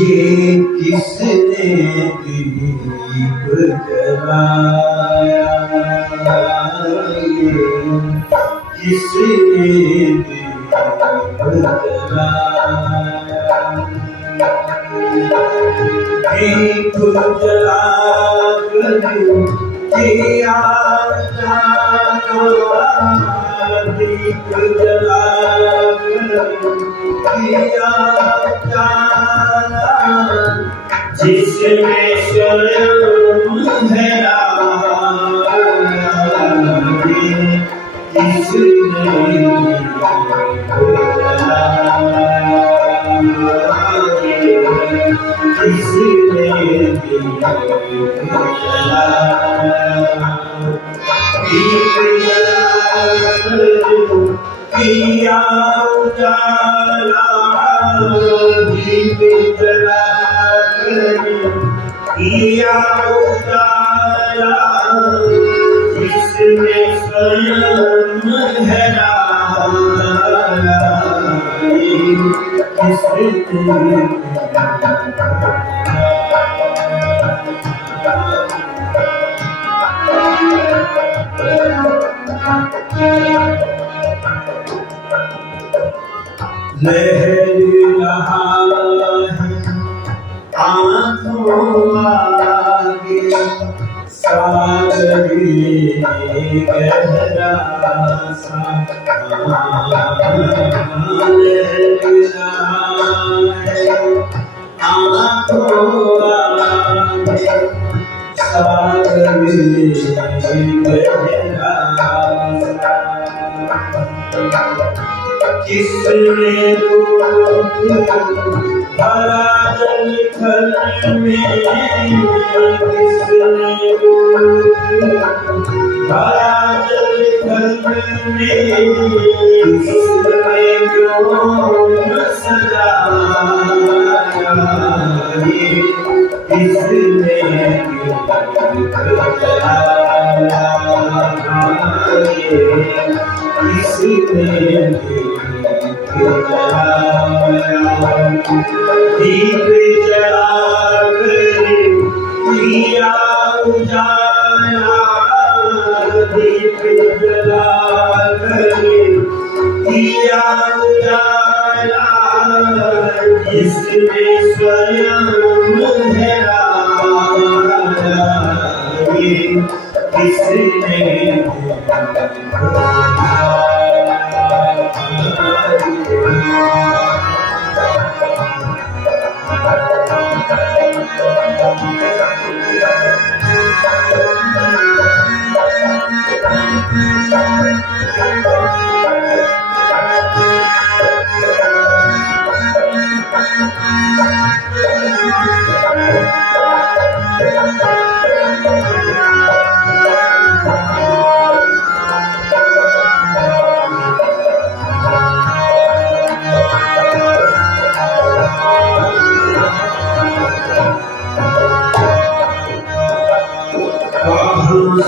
ये किसने दीप जलाया, किसने दीप जलाया, दीप जला किया दीप जला किया जिसमें स्वयं है किया उजाला, दीप जला किया उजाला, जिसमें स्वयं है लहर रहा है आँखों आगे, सागर गहरा सा लहर रहा है आँखों आगे, सागर गहरा सा किसने भरा जल थल में, किसने भरा जल थल में, किसने क्यों सजाया, किसने दीप जला किया उजाला, दीप जला किया उजाला, जिसमें स्वयं है किसने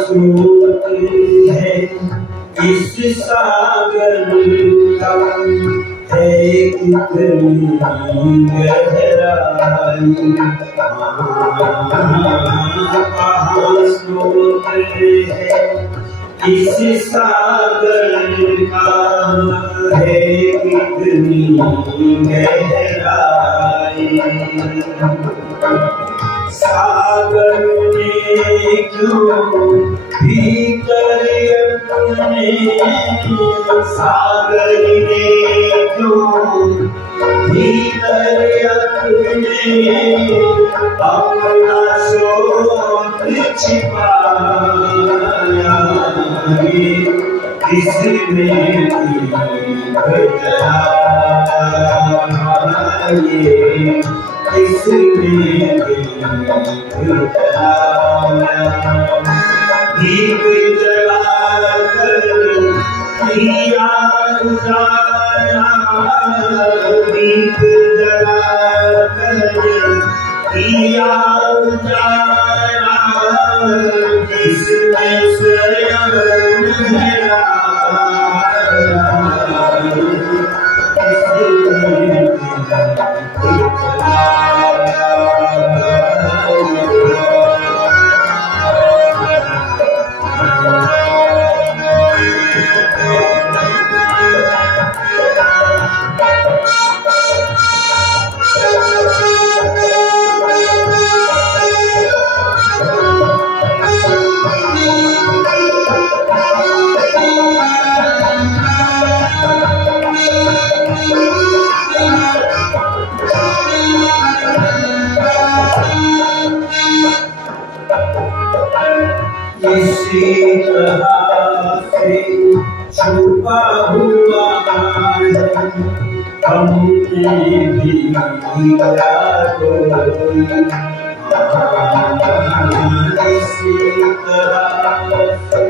स्रोत है इस सागर का, है कितनी गहराई, कहाँ स्रोत है इस सागर का, है कितनी गहराई, सागर ने क्यों भीतर अपने, सागर ने क्यों भीतर अपने, अपना शोध छिपाया, किसने दीप जलाया, किसने दीप जला किया उजाला, दीप जला किया उजाला, जिसमें स्वयं है किसी तरह से छुपा हुआ है, हमने भी किया कोई किसी तरह से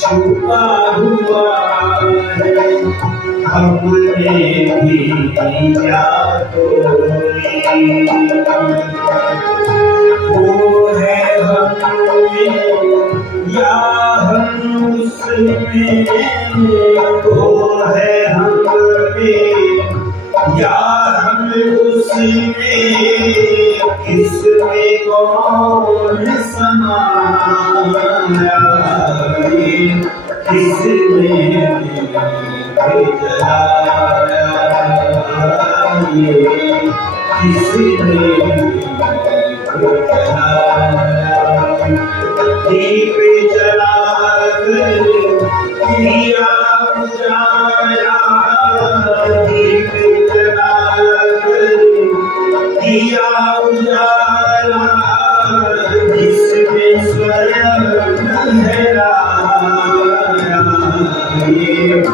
छुपा हुआ है, हमने भी किया कोई। वो है हमें या हम उसमें, वो है हमें या हम उसमें, किसमें कौन समाया, किसने जलाया, किसने दीप जलाकर दिया उजाला, दीप जलाकर दिया उजाला, जिसमें स्वयं लहराया, दीप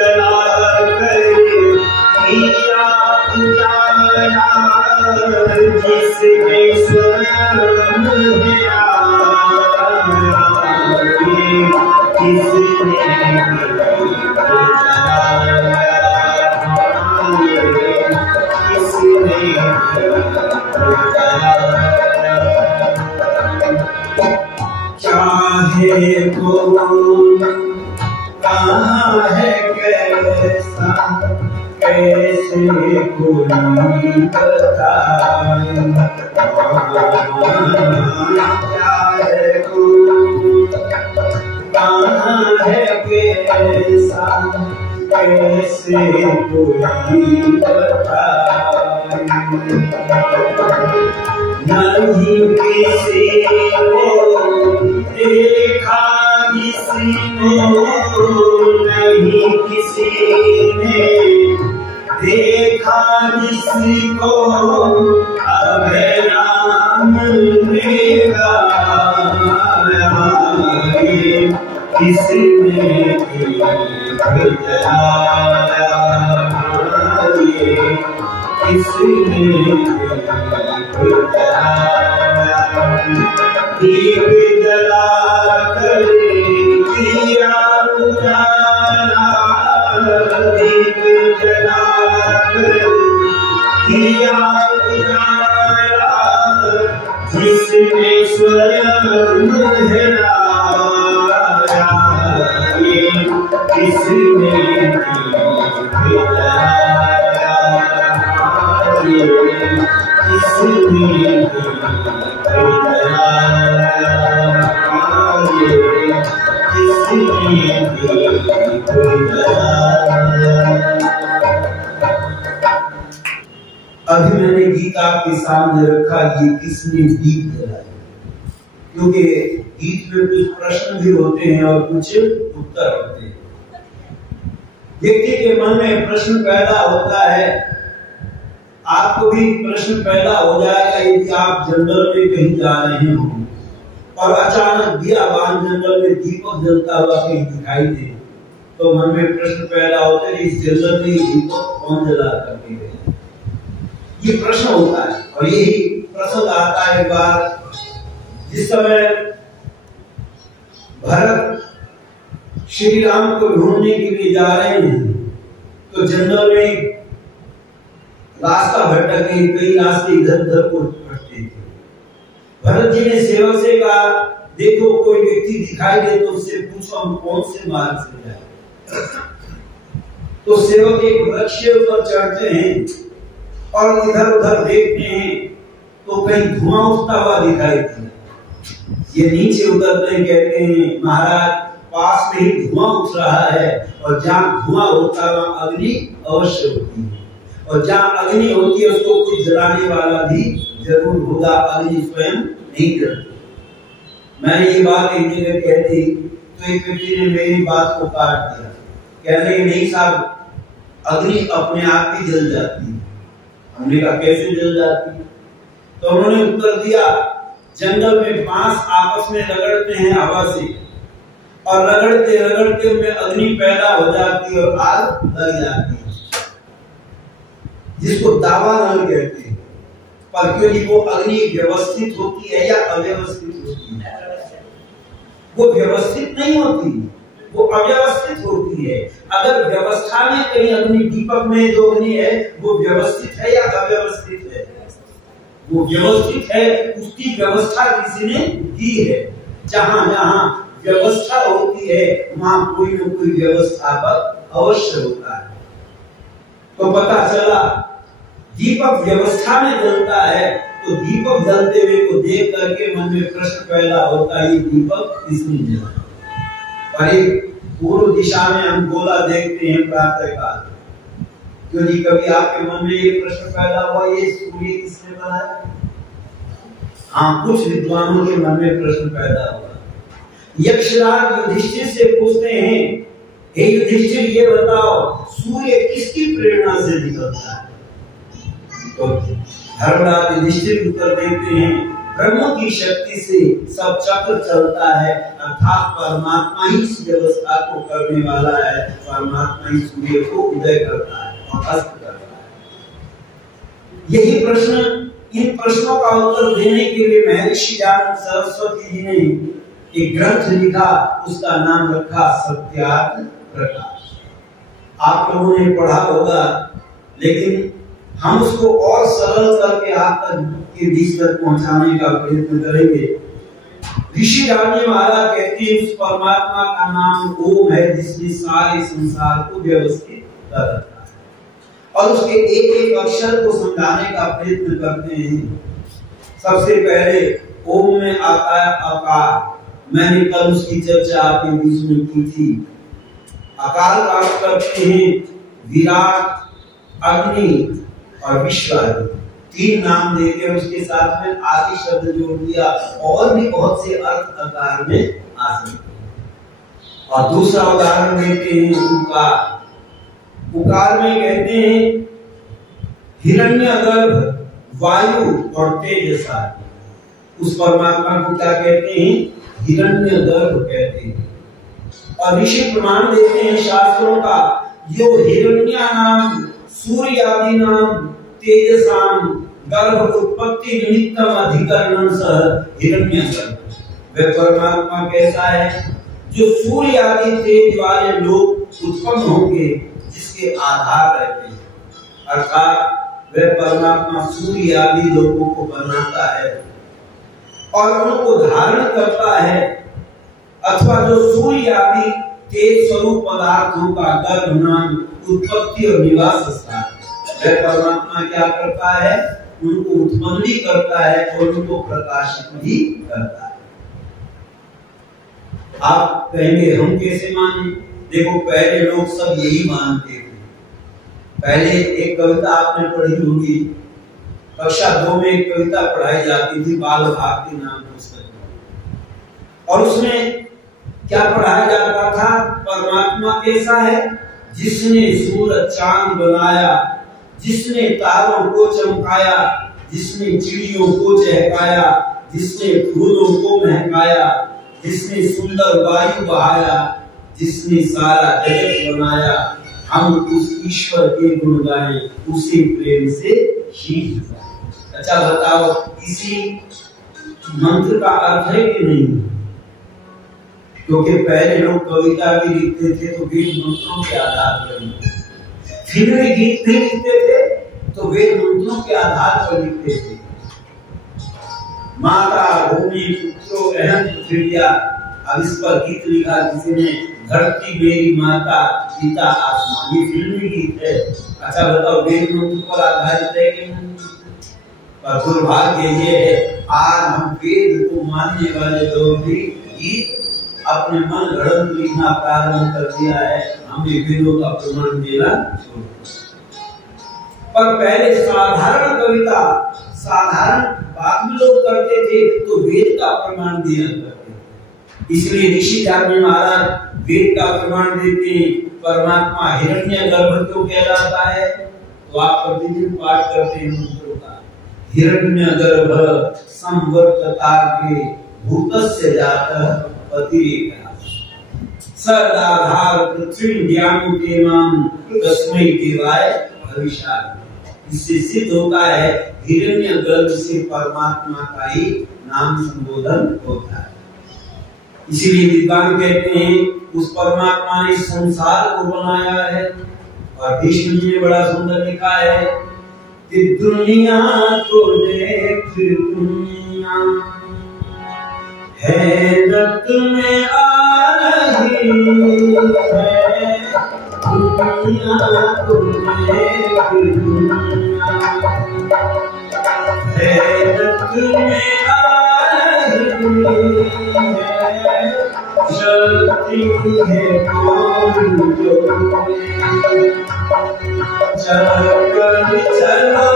जलाकर दिया उजाला, जिसमें स्वयं लहराया, किसने चाहे कौन कहाँ है कैसा, कैसे कोई बताए, चाहे कौन कहाँ है कैसा, कैसे कोई बताए, नहीं किसी को देखा किसी को, नहीं किसी ने देखा किसी को, अब नाम लेगा किसने जलाया, किसने दीप जलाकर दिया उजाला, दीप जलाकर दिया उजाला, जिसने स्वयं लहराया, किसने जलाया, किसने अभी मैंने गीत आपके सामने रखा, ये किसने दीप जलाया, क्योंकि गीत में कुछ प्रश्न भी होते हैं और कुछ उत्तर होते हैं। व्यक्ति के मन में प्रश्न पैदा होता है, आपको भी प्रश्न पैदा हो जाएगा यदि आप जंगल में कहीं जा रहे हो और अचानक बियाबान जंगल में दीपक जलता हुआ कहीं दिखाई दे, तो मन में प्रश्न पैदा होता है इस जंगल में दीपक कौन जला करके गए, ये प्रश्न होता है। और यही प्रसंग आता है एक बार जिस समय भरत श्री राम को ढूंढने के लिए जा रहे हैं, तो जंगल में रास्ता भटक गए, कई रास्ते इधर उधर को पड़ते थे। भरत जी ने सेवक से कहा, देखो कोई व्यक्ति दिखाई दे तो उससे पूछो हम कौन से मार्ग से जाए। तो सेवक एक वृक्ष पर चढ़ते हैं और इधर उधर देखते हैं तो कहीं धुआं उठता हुआ दिखाई दिया। ये नीचे उतरते हैं, कहते हैं महाराज पास में ही धुआं उठ रहा है, और जहाँ धुआं होता है वहाँ अग्नि अवश्य होती है, और जहाँ अग्नि होती है उसको कुछ जलाने वाला भी जरूर होगा, अग्नि स्वयं नहीं जलती। मैंने ये बात एक जगह कह दी तो तो एक व्यक्ति ने मेरी बात को काट दिया, कहने नहीं साहब अग्नि अपने आप ही जल जाती है। हमने कहा कैसे जल जाती है? तो उन्होंने उत्तर दिया, जंगल में बांस आपस में रगड़ते हैं हवा से, और रगड़ते रगड़ते उनमें अग्नि पैदा हो जाती है और आग लग जाती है, जिसको दावा नल कहते हैं। पर क्योंकि वो अग्नि व्यवस्थित होती है या अव्यवस्थित होती है? वो व्यवस्थित नहीं होती, वो अव्यवस्थित होती है। अगर व्यवस्था में कहीं अग्नि, दीपक में जो अग्नि है वो व्यवस्थित है या अव्यवस्थित है? वो व्यवस्थित है, उसकी व्यवस्था किसी ने की है। जहां जहां व्यवस्था होती है वहां कोई न कोई व्यवस्था पर अवश्य होता है। तो पता चला दीपक व्यवस्था में जलता है, तो दीपक जलते हुए को देख करके मन में प्रश्न पैदा होता है, ये दीपक किसने जला? और एक पूर्व दिशा में हम गोला देखते हैं प्रातः काल, क्योंकि कभी आपके मन में ये प्रश्न पैदा हुआ, ये सूर्य किसने बनाया? हाँ, कुछ विद्वानों के मन में प्रश्न पैदा हुआ। यक्षराज युधिष्ठिर से पूछते हैं, हे युधिष्ठिर ये बताओ सूर्य किसकी प्रेरणा से निकलता है? तो धर्मराज युधिष्ठिर उत्तर देते हैं, ब्रह्म की शक्ति से सब चक्र चलता है, अर्थात परमात्मा ही इस व्यवस्था को करने वाला है। परमात्मा ही सूर्य को उदय करता है और अस्त करता है। यही प्रश्न, इन प्रश्नों का उत्तर देने के लिए महर्षि दयानंद सरस्वती जी ने एक ग्रंथ लिखा, उसका नाम रखा सत्यार्थ प्रकाश। आप लोगों ने पढ़ा होगा, लेकिन हम उसको और सरल करके आप तक के बीच तक पहुंचाने का प्रयत्न करेंगे। ऋषि रानी महाराज कहती है, उस परमात्मा का नाम ओम है जिसने सारे संसार को व्यवस्थित कर रखा है, और उसके एक एक अक्षर को समझाने का प्रयत्न करते हैं। सबसे पहले ओम में आता है आकार। मैंने कल उसकी चर्चा आपके बीच में की थी। आकार का अर्थ करते हैं विराट, अग्नि और विश्वादि। तीन नाम देकर उसके साथ में आदि शब्द जोड़ दिया, और भी बहुत से अर्थ आकार में आ सकते हैं। और दूसरा उदाहरण देते हैं उकार। उकार में कहते हैं हिरण्यगर्भ, वायु और तेजसा। उस परमात्मा को क्या कहते हैं? हिरण्यगर्भ कहते हैं। और ऋषि प्रमाण देते हैं शास्त्रों का, यो हिरण्या नाम सूर्य आदि नाम तेजसाम गर्भ उत्पत्ति निमित्तम अधिकरणं सह हिरण्यगर्भ। वे परमात्मा कैसा है? जो सूर्य आदि तेज वाले लोग उत्पन्न होंगे, जिसके आधार रहते हैं। अर्थात वे परमात्मा सूर्य आदि लोगों को बनाता है और उनको धारण करता है, अथवा जो सूर्य आदि तेज स्वरूप पदार्थों का गर्भ नाम उत्पत्ति और निवास स्थान, वह परमात्मा क्या करता है? उनको उत्पन्न भी करता है और उनको प्रकाशित भी करता है। आप कहेंगे हम कैसे माने? देखो, पहले लोग सब यही मानते थे। पहले एक कविता आपने पढ़ी होगी, कक्षा 2 में एक कविता पढ़ाई जाती थी, बाल भारती नाम पुस्तक, और उसमें क्या पढ़ाया जाता था? परमात्मा कैसा है? जिसने सूरज चांद बनाया, जिसने तारों को चमकाया, जिसने चिड़ियों को चहकाया, जिसने फूलों को महकाया, जिसने सुंदर वायु बहाया, जिसने सारा जगत बनाया, हम उस ईश्वर के गुण गाएं, उसी प्रेम से शीश झुकाएं। अच्छा बताओ, इसी मंत्र का अर्थ है कि नहीं? क्योंकि पहले लोग कविता भी लिखते थे तो वेद मंत्रों के आधार पर लिखते थे, फिल्मी गीत भी लिखते थे तो वेद मंत्रों के आधार पर लिखते थे। माता भूमि पुत्रो अहम पृथिव्या, अब इस पर गीत लिखा किसी ने, धरती मेरी माता पिता आसमान, ये फिल्मी गीत है। अच्छा बताओ, वेद मंत्र पर आधारित है कि नहीं? पर दुर्भाग्य ये है, आज हम वेद को मानने वाले लोग भी गीत अपने मन गढ़ंत लिखना प्रारंभ कर दिया है। हमने वेदों का प्रमाण देना छोड़ दिया। पर पहले साधारण कविता, साधारण बात भी लोग करते थे तो वेद का प्रमाण दिया करते थे। इसलिए ऋषि जाति महाराज वेद का प्रमाण देते परमात्मा हिरण्यगर्भ क्यों कहलाता है। तो आप प्रतिदिन पाठ करते हैं मंत्रों का, हिरण्यगर्भ संवर्ततार्गे भूतस्य जातः अतिरेकः सदाधार पृथ्वी ज्ञानुतेमां तस्मै देवाय हविषा। इससे सिद्ध होता है हिरण्यगर्भ से परमात्मा का ही नाम संबोधन होता है। इसीलिए विद्वान कहते हैं उस परमात्मा ने संसार को बनाया है। और भीष्म जी ने बड़ा सुंदर लिखा है कि दुनिया को देख दुनिया है रत में आ रही है, दुनिया को देख दुनिया है रत में आ रही है, शक्ति है कौन जो चलकर चला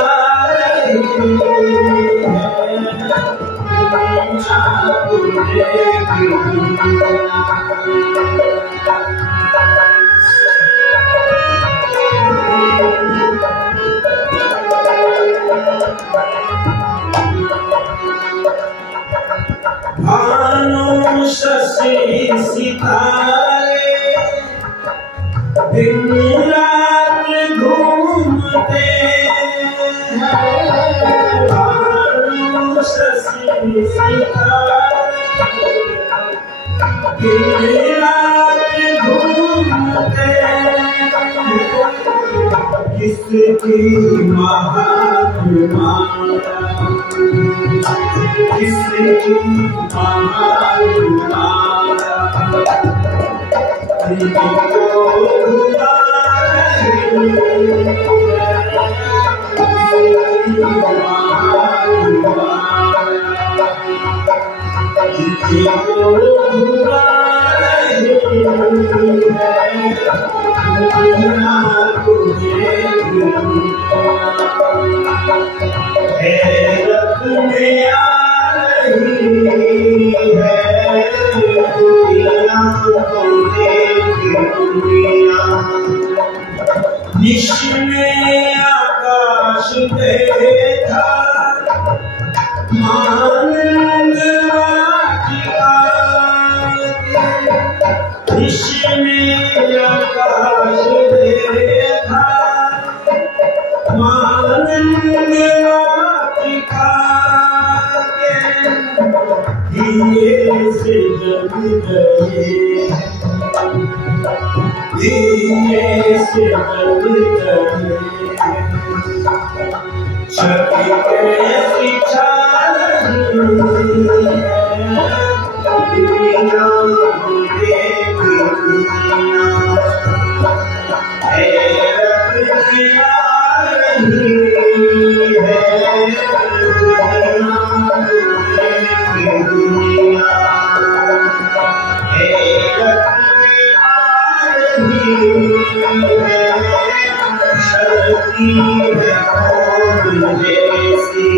रही है, दुनिया को देख दुनिया। भानु शशि सितारे दिन रात घूमते हैं, भानु शशि सितारे दिन रात घूमते हैं, किसकी महात्मा किसकी महात्मा निश्चय आकाश देखा मानंद वाटिका, निश्चय आकाश देखा मानंद वाटिका के दिए से जग गए, दिए से जग गए, छवि कैसी छा रही है, दुनिया को देख दुनिया हैरत में आ रही है, दुनिया को देख दुनिया हैरत में आ रही है, शक्ति है कौन जैसी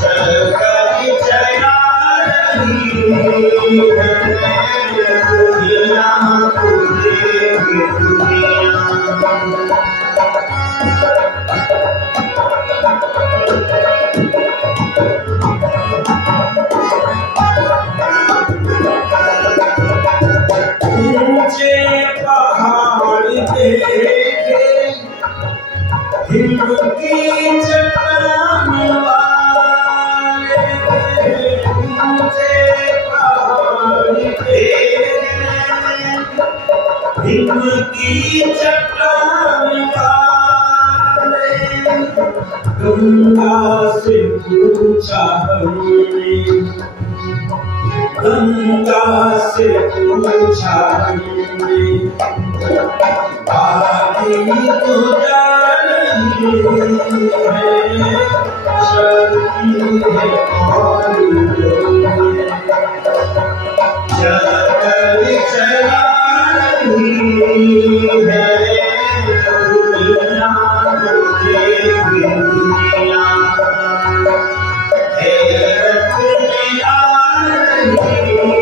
चलकर चला रही है, दुनिया को देख दुनिया। ऊंचे पहाड़ देखे हिम की चट्टान वाले, ऊंचे पहाड़ देखे हिम की चट्टान वाले, गंगा से पूछा हमने, गंगा से पूछा हमने, आदि तो जान है, शक्ति है कौन चलकर चला रही है, दुनिया को देख दुनिया हैरत में आ रही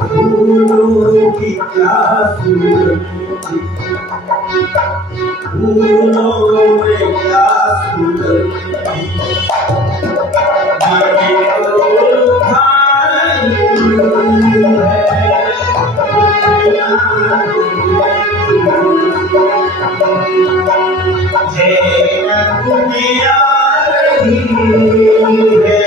फूलों की क्या सुगंध, फूलों में क्या सुगंध, माटी को खाई है, दुनिया रही है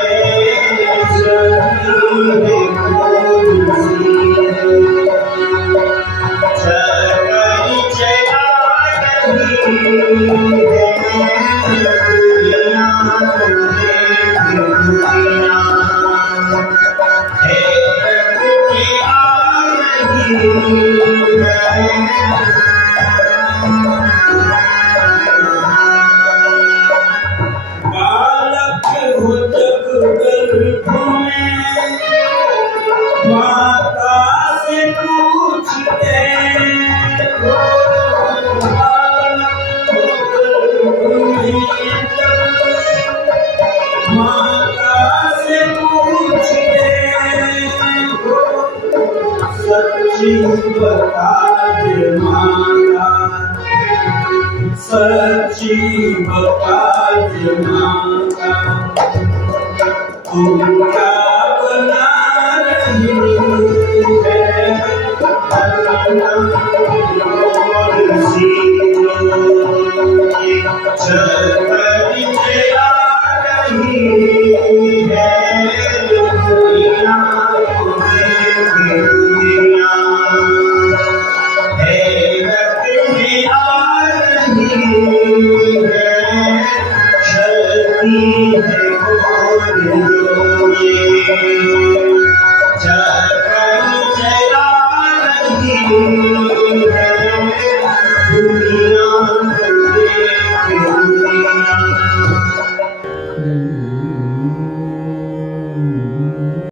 बालक हो जब गर्भ में माता से पूछते हो, बालक हो गर्भ में माता से पूछते हो, सच्ची बता दे माता, सच्ची बता दे माता, तुम क्या बना रही है, छतरी चला रही है दुनिया हैरत में आ रही है, चलती है छतरी चला रही